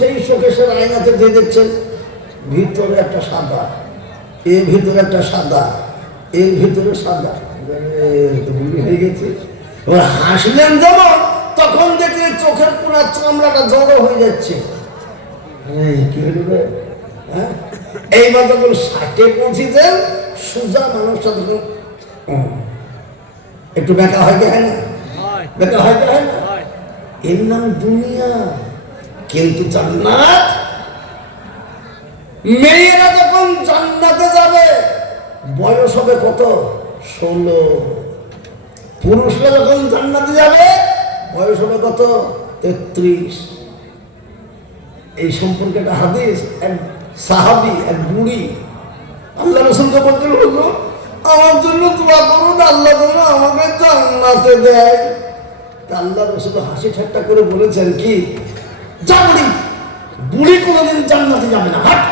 সেই শোকেশের আয়নাতে যে দেখছেন ভিতরে একটা সাদা, এর ভিতরে একটা সাদা, এর ভিতরে সাদা, বুড়ি হয়ে গেছে। এবার হাসলেন যেমন, তখন দেখলে চোখের কোনা চামড়াটা জড়ো হয়ে যাচ্ছে। কি হইল? হ্যাঁ, এইবার যখন 60-এ পৌঁছেছেন, সোজা মানুষটা তখন একটু বেকা হয় কি হয় না? বেকা হয় কি হয় না? এর নাম দুনিয়া। কিন্তু জান্নাত, মেয়েরা যখন জান্নাতে যাবে বয়স হবে কত? 16। পুরুষরা যখন জান্নাতে যাবে বয়স হবে কত? 33। এই সম্পর্কে একটা হাদিস, এক সাহাবী, এক বুড়ি আল্লাহ রাসূলকে বলছিল, হুজুর আমার জন্য দোয়া করুন, আল্লাহ যেন আমাকে জান্নাতে দেয়। আল্লাহ রাসূল হাসি ঠাট্টা করে বলেছেন কি, যা বুড়ি, বুড়ি কোনোদিন জান্নাতে যাবে না, হাট।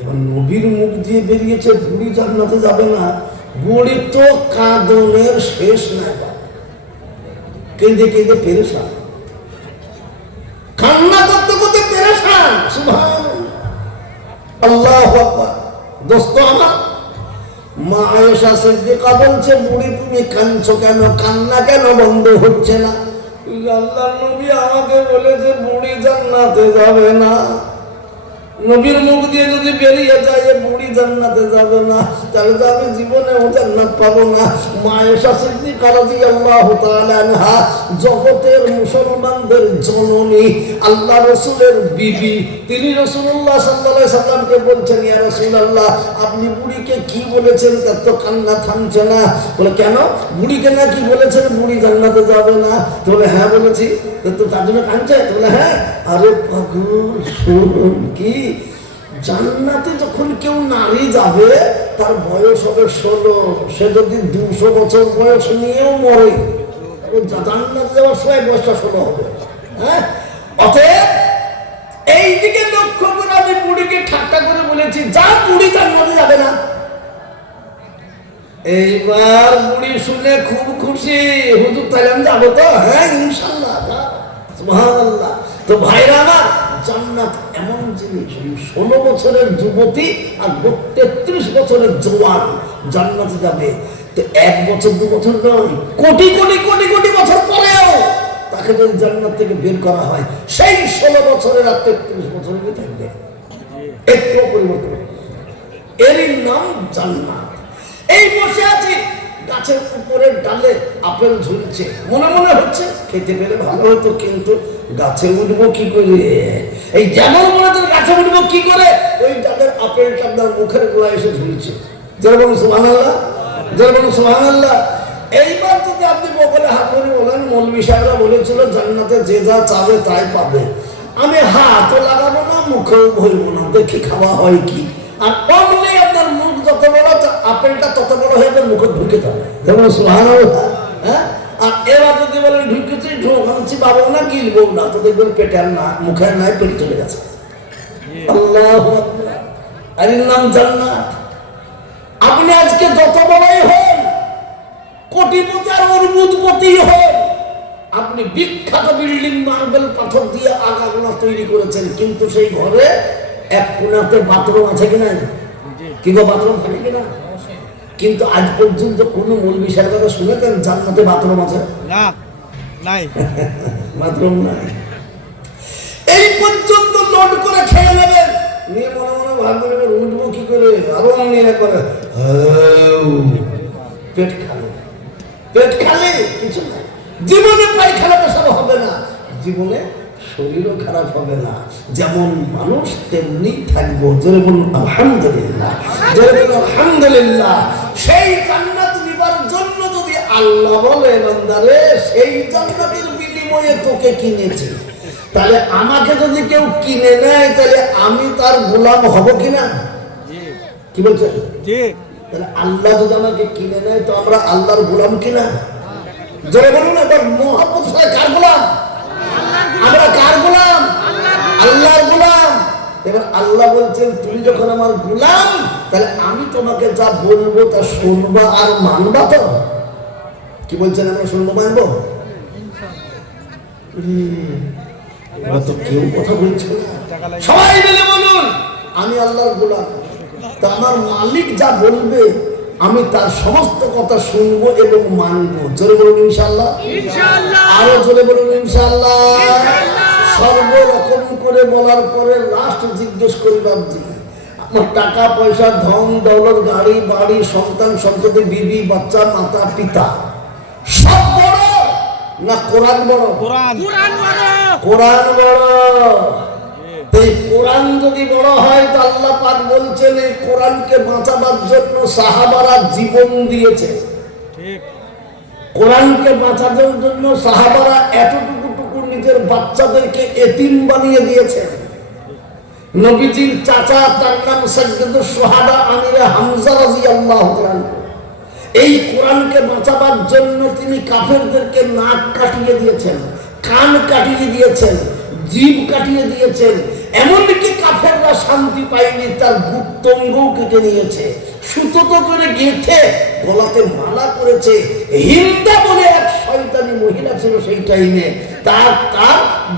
এবার নবীর মুখ দিয়ে বেরিয়েছে বুড়ি জান্নাতে যাবে না। বুড়ি তো কাঁদনের শেষ নাই, কেঁদে কেঁদে পেরেশান, কান্না করতে করতে পেরেশান। সুবহানাল্লাহ, আল্লাহু আকবার। দোস্ত আমার, মা আয়েশা সিদ্দিকা বলছে, বুড়ি তুমি কাঁদছো কেন? কান্না কেন বন্ধ হচ্ছে না? আল্লাহর নবী আমাকে বলেছে বুড়ি জান্নাতে যাবে না। নবীর মুখ দিয়ে যদি বেরিয়ে যায় বুড়ি জান্নাতে যাবে না, তাহলে তো আমি জীবনেও জান্নাত পাবো না। মা আয়েশা সিদ্দিকা রাদিয়াল্লাহু তাআলা আনহা জগতের মুসলমানদের জননী, আল্লাহ রাসূলের বিবি। তিনি রাসূলুল্লাহ সাল্লাল্লাহু আলাইহি সাল্লামকে বলছেন, ইয়া রাসূলুল্লাহ আপনি বুড়িকে কি বলেছেন? তার তো কান্না থামছে না। বলে কেন? বুড়িকে না কি বলেছেন বুড়ি জান্নাতে যাবে না? বলে হ্যাঁ বলেছি। তো তার জন্য কাঁদছে? বলে হ্যাঁ। আরে পাগল, শুনুন, কি জান্নাতে যখন কেউ নারী যাবে তার বয়স হবে 16। সে যদি 200 বছর বয়স নিয়েও মরে, জান্নাতে যাওয়ার সময় বয়সটা 16 হবে। হ্যাঁ, অতএব এই দিকে লক্ষ্য করে আমি বুড়িকে ঠাট্টা করে বলেছি, যা বুড়ি জান্নাতে যাবে না। এইবার বুড়ি শুনে খুব খুশি, হুজুর তাহলে আমি যাবো তো? হ্যাঁ ইনশাআল্লাহ, সুবহানাল্লাহ। তো ভাইরা আমার, জান্নাত এমন জিনিস, 16 বছরের যুবতী আর 33 বছরের জওয়ান জান্নাতে যাবে। তো 1 বছর 2 বছর নয়, কোটি কোটি কোটি কোটি বছর পরেও তাকে যদি জান্নাত থেকে বের করা হয়, সেই 16 বছরের আর 33 বছরেরই থাকবে, একটু পরিবর্তন। এরই নাম জান্নাত। এই বসে আছি, গাছের উপরের ডালে আপেল ঝুলছে, মনে মনে হচ্ছে খেতে পেলে ভালো হতো, কিন্তু গাছে উঠবো কি করে? এই যেমন মনে হচ্ছে গাছে উঠবো কি করে, ওই ডালের আপেলটা আপনার মুখের গোড়ায় এসে ঝুলছে। যারা বলুন সুবহানাল্লাহ, যারা বলুন সুবহানাল্লাহ। এইবার যদি আপনি বগলে হাত ধরে বলেন, মৌলভী সাহেবরা বলেছিল জান্নাতে যে যা চাবে তাই পাবে, আমি হাতও লাগাবো না, মুখেও ভরবো না, দেখি খাওয়া হয় কি। আর অমনি আপনার মুখ যত বড়, আপেলটা তত বড় হয়ে যাবে, মুখে ঢুকে যাবে। যেমন সুবহানাল্লাহ। হ্যাঁ, আর এবার যদি বলেন ঢুকেছি, ঢোকাচ্ছি, পাবো না, গিলবো না, তো দেখবেন পেটের না, মুখের নাই, পেট চলে গেছে। আল্লাহু আকবার। আর এর নাম জান্নাত। আপনি আজকে যত বড়ই হন, কোটিপতি আর অর্বুদপতি হন, আপনি বিখ্যাত বিল্ডিং মার্বেল পাথর দিয়ে আগাগোড়া তৈরি করেছেন, কিন্তু সেই ঘরে এক কোণাতে বাথরুম আছে কিনা? কিন্তু বাথরুম থাকে কিনা? কিন্তু আজ পর্যন্ত কোন মৌলভী সাহেবের কথা শুনেছেন জান্নাতে বাথরুম আছে? না, নাই, বাথরুম নাই। এই পর্যন্ত লোড করে খেয়ে নেবেন, নিয়ে মনে মনে ভাববেন এবার উঠবো কি করে, আরো নিয়ে একবারে পেট খালি, পেট খালি, কিছু নাই। জীবনে পায়খানা পেশাব হবে না, জীবনে শরীরও খারাপ হবে না। যেমন মানুষ তেমনি থাকবো। জোরে বলুন আলহামদুলিল্লাহ, জোরে বলুন আলহামদুলিল্লাহ। সেই জান্নাত নিবার জন্য যদি আল্লাহ বলে, বান্দারে সেই জান্নাতের বিনিময়ে তোকে কিনেছি, তাহলে আমাকে যদি কেউ কিনে নেয়, তাহলে আমি তার গোলাম হব কিনা? কি বলছেন? তাহলে আল্লাহ যদি আমাকে কিনে নেয়, তো আমরা আল্লাহর গোলাম কিনা? জোরে বলুন এবার, মুহাম্মদ কার গোলাম? আমরা কার গোলাম? আল্লাহর গোলাম। এবার আল্লাহ বলছেন, তুমি যখন আমার গোলাম, তাহলে আমি তোমাকে যা বলবো তা শুনবা আর মানবা তো? কি বলছেন, আমরা শুনবো মানবো? এবার তো কেউ কথা বলছে না। সবাই মিলে বলুন আমি আল্লাহর গোলাম, তা আমার মালিক যা বলবে আমি তার সমস্ত কথা শুনবো এবং মানবো। জোরে বলুন ইনশাআল্লাহ। আরো জোরে বলুন ইনশাআল্লাহ। সর্বরকম করে বলার পরে লাস্ট জিজ্ঞেস করি বাবজি আমার টাকা পয়সা ধন দৌলত গাড়ি বাড়ি সন্তান সন্ততি বিবি বাচ্চা মাতা পিতা সব বড় না কোরআন বড়? কোরআন বড়। এই কোরআন যদি বড় হয় তো আল্লাহ পাক বলছেন এই কোরআনকে বাঁচাবার জন্য সাহাবারা জীবন দিয়েছে। কোরআনকে বাঁচানোর জন্য সাহাবারা এতটুকু নিজের বাচ্চাদেরকে এতিম বানিয়ে দিয়েছে। নবীজির চাচা তার নাম সাইয়্যিদুশ শুহাদা আমিরে হামজা রাদিয়াল্লাহু তাআলা এই কোরআনকে বাঁচাবার জন্য তিনি কাফেরদেরকে নাক কাটিয়ে দিয়েছেন, কান কাটিয়ে দিয়েছেন, জিভ কাটিয়ে দিয়েছেন। এমনকি কাফেররা শান্তি পায়নি, তার গুপ্তঙ্গও কেটে নিয়েছে, সুতো করে গেঁথে গলাতে মালা করেছে। হিন্দা বলে এক শয়তানি মহিলা ছিল সেই টাইমে, তার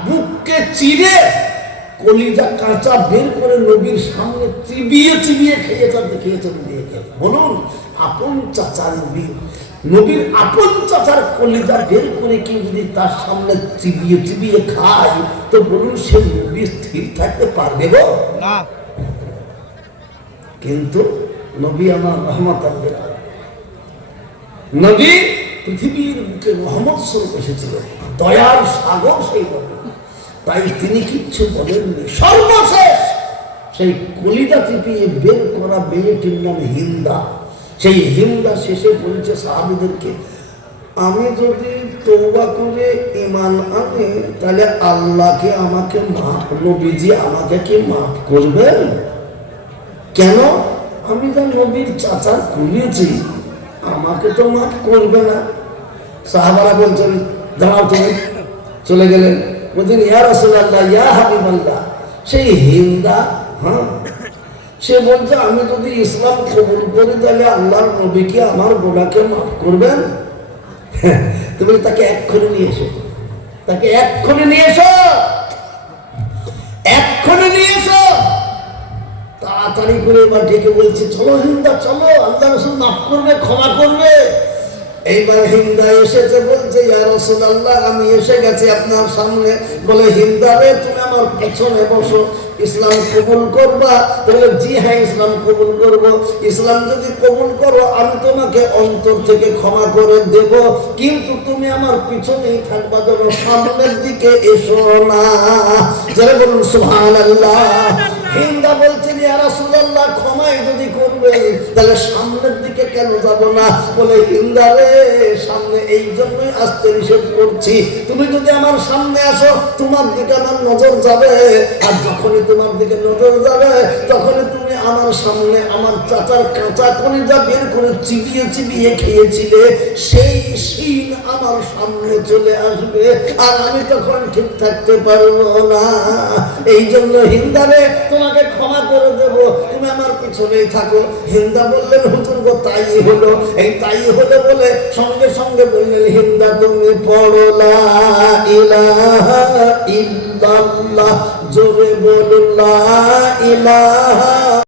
বুককে চিরে কলিজা কাঁচা বের করে নবীর সামনে চিবিয়ে চিবিয়ে খেয়েছে। বলুন আপন চাচা নবীর আপন চাচার কলিজা বের করে কেউ যদি তার সামনে চিবিয়ে চিবিয়ে খায় তো বলুন সে নবী স্থির থাকতে পারবে গো না। কিন্তু নবী আমার রহমতুল লিল আলামিন, নবী পৃথিবীর বুকে রহমত স্বরূপ এসেছিলেন, দয়ার সাগর সেই নবী। তাই তিনি কিচ্ছু বলেননি। সর্বশেষ সেই কলিজা চিপিয়ে বের করা মেয়েটির নাম হিন্দা। সেই হিন্দা শেষে বলছে সাহাবীদেরকে আমি যদি তওবা করে ঈমান আনি তাহলে আল্লাহকে আমাকে মাফ, নবীজি আমাকে কি মাফ করবেন? কেন? আমি যা নবীর চাচা করেছি আমাকে তো মাফ করবে না। সাহাবারা বলছেন দাঁড়াও, তুমি চলে গেলেন। বলছেন ইয়া রাসূলুল্লাহ ইয়া হাবিবাল্লাহ। সেই হিন্দা সে বলছে আমি যদি ইসলাম কবুল করি তাহলে আল্লাহর নবী কি আমার গোনাকে মাফ করবেন? তুমি তাকে এক্ষুনি নিয়ে এসো, তাকে এক্ষুনি নিয়ে এসো, এক্ষুনি নিয়ে এসো। তাড়াতাড়ি করে এবার ডেকে বলছে চলো হিন্দা চলো, আল্লাহ রাসূল মাফ করবে, ক্ষমা করবে। এইবার হিন্দা এসেছে, বলছে ইয়া রাসূলুল্লাহ আমি এসে গেছি আপনার সামনে। বলে হিন্দা রে তুমি আমার পেছনে বসো, ইসলাম কবুল করবা? বলে জি হ্যাঁ ইসলাম কবুল করব। ইসলাম যদি কবুল করো আমি তোমাকে অন্তর থেকে ক্ষমা করে দেব, কিন্তু তুমি আমার পিছনেই থাকবা, যেন সামনের দিকে এসো না। যারা বলুন সুবহানাল্লাহ। হিন্দা বলছেন ইয়া রাসূলুল্লাহ ক্ষমাই যদি করবেন তাহলে সামনের দিকে কেন যাব না? বলে হিন্দা রে সামনে এই জন্যই আসতে নিষেধ করছি, তুমি যদি আমার সামনে আসো তোমার দিকে আমার নজর যাবে, আর যখনই তোমার দিকে নজর যাবে তখনই তুমি আমার সামনে আমার চাচার কাঁচা কলিজা বের করে চিবিয়ে চিবিয়ে খেয়েছিলে সেই সিন আমার সামনে চলে আসবে, আর আমি তখন ঠিক থাকতে পারবো না। এই জন্য হিন্দারে তোমাকে ক্ষমা করে দেব, তুমি আমার পিছনেই থাকো। হিন্দা বললেন হুজুর গো তাই হলো। এই তাই হলো বলে সঙ্গে সঙ্গে বললেন হিন্দা তুমি পড়ো লা ইলাহা ইল্লাল্লাহ, জোরে বলো লা ইলাহা